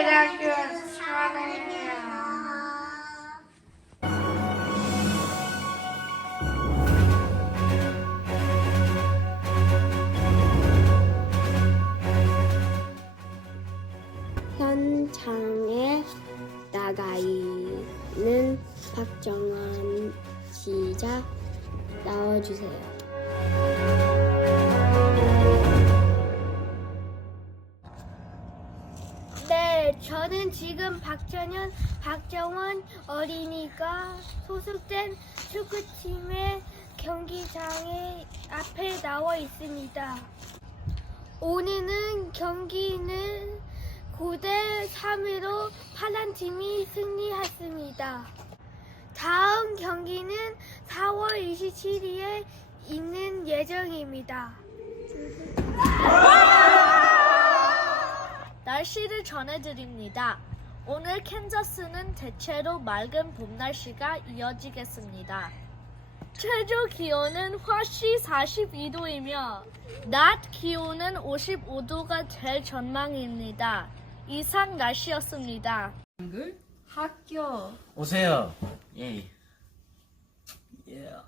주여 사랑해요. 현장에 나가 있는 박정환 기자 나와주세요. 저는 지금 박정현, 박정원 어린이가 소속된 축구팀의 경기장에 앞에 나와 있습니다. 오늘은 경기는 9대 3으로 파란 팀이 승리했습니다. 다음 경기는 4월 27일에 있는 예정입니다. 전해드립니다. 오늘 캔자스는 대체로 맑은 봄 날씨가 이어지겠습니다. 최저 기온은 화씨 42도이며 낮 기온은 55도가 될 전망입니다. 이상 날씨였습니다. 한글 학교 오세요. 예. 예.